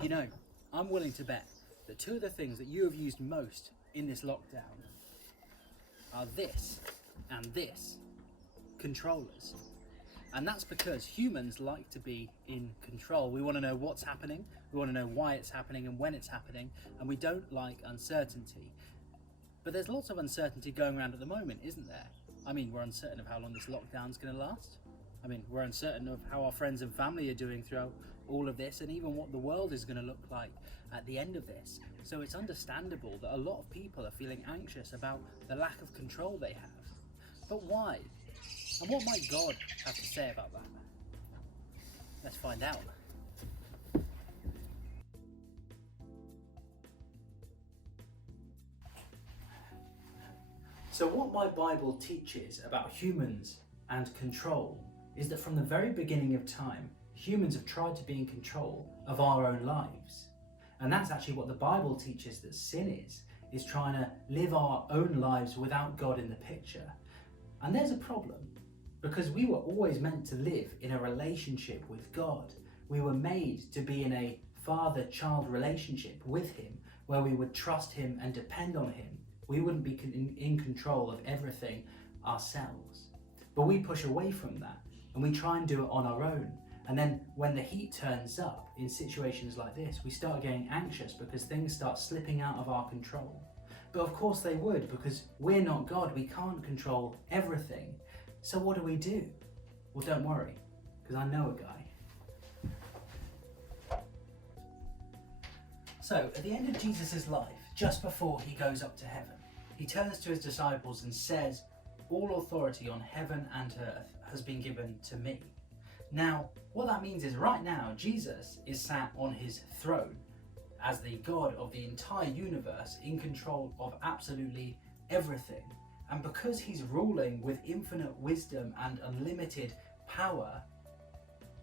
You know, I'm willing to bet that two of the things that you have used most in this lockdown are this and this, controllers. And that's because humans like to be in control. We want to know what's happening, we want to know why it's happening and when it's happening, and we don't like uncertainty. But there's lots of uncertainty going around at the moment, isn't there? I mean, we're uncertain of how long this lockdown's going to last. I mean, we're uncertain of how our friends and family are doing throughout all of this, and even what the world is going to look like at the end of this. So it's understandable that a lot of people are feeling anxious about the lack of control they have. But why? And what might God have to say about that? Let's find out. So what my Bible teaches about humans and control is that from the very beginning of time, humans have tried to be in control of our own lives. And that's actually what the Bible teaches that sin is trying to live our own lives without God in the picture. And there's a problem, because we were always meant to live in a relationship with God. We were made to be in a father-child relationship with Him, where we would trust Him and depend on Him. We wouldn't be in control of everything ourselves. But we push away from that and we try and do it on our own. And then when the heat turns up in situations like this, we start getting anxious because things start slipping out of our control. But of course they would, because we're not God. We can't control everything. So what do? Well, don't worry, because I know a guy. So at the end of Jesus' life, just before he goes up to heaven, he turns to his disciples and says, "All authority on heaven and earth has been given to me." Now, what that means is right now, Jesus is sat on his throne as the God of the entire universe, in control of absolutely everything. And because he's ruling with infinite wisdom and unlimited power,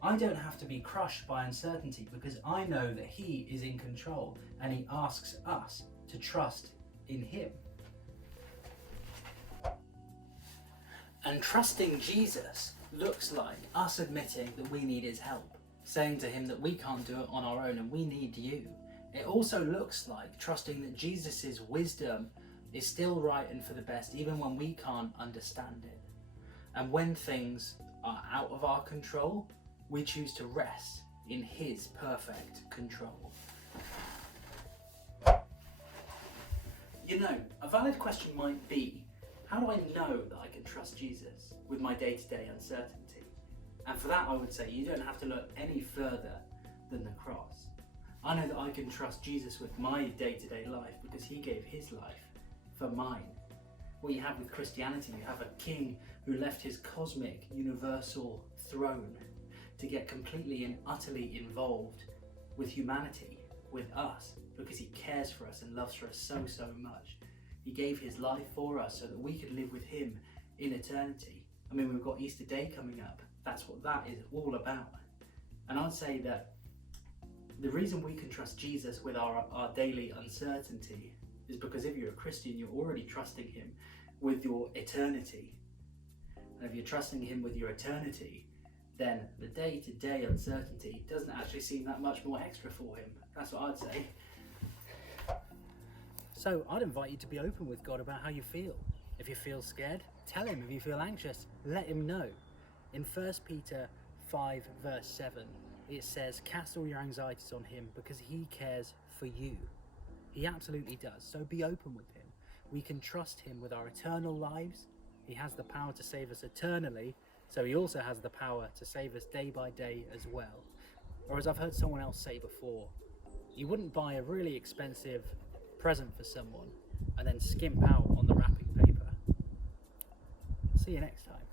I don't have to be crushed by uncertainty, because I know that he is in control and he asks us to trust in him. And trusting Jesus looks like us admitting that we need his help, saying to him that we can't do it on our own and we need you. It also looks like trusting that Jesus' wisdom is still right and for the best, even when we can't understand it. And when things are out of our control, we choose to rest in his perfect control. You know, a valid question might be, how do I know that I can trust Jesus with my day-to-day uncertainty? And for that I would say you don't have to look any further than the cross. I know that I can trust Jesus with my day-to-day life because he gave his life for mine. What you have with Christianity, you have a king who left his cosmic, universal throne to get completely and utterly involved with humanity, with us, because he cares for us and loves for us so, so much. He gave his life for us so that we could live with him in eternity. I mean, we've got Easter Day coming up. That's what that is all about. And I'd say that the reason we can trust Jesus with our daily uncertainty is because if you're a Christian, you're already trusting him with your eternity. And if you're trusting him with your eternity, then the day-to-day uncertainty doesn't actually seem that much more extra for him. That's what I'd say. So I'd invite you to be open with God about how you feel. If you feel scared, tell him. If you feel anxious, let him know. In 1 Peter 5 verse 7, it says, "Cast all your anxieties on him because he cares for you." He absolutely does. So be open with him. We can trust him with our eternal lives. He has the power to save us eternally, so he also has the power to save us day by day as well. Or as I've heard someone else say before, you wouldn't buy a really expensive present for someone and then skimp out on the wrapping paper. See you next time.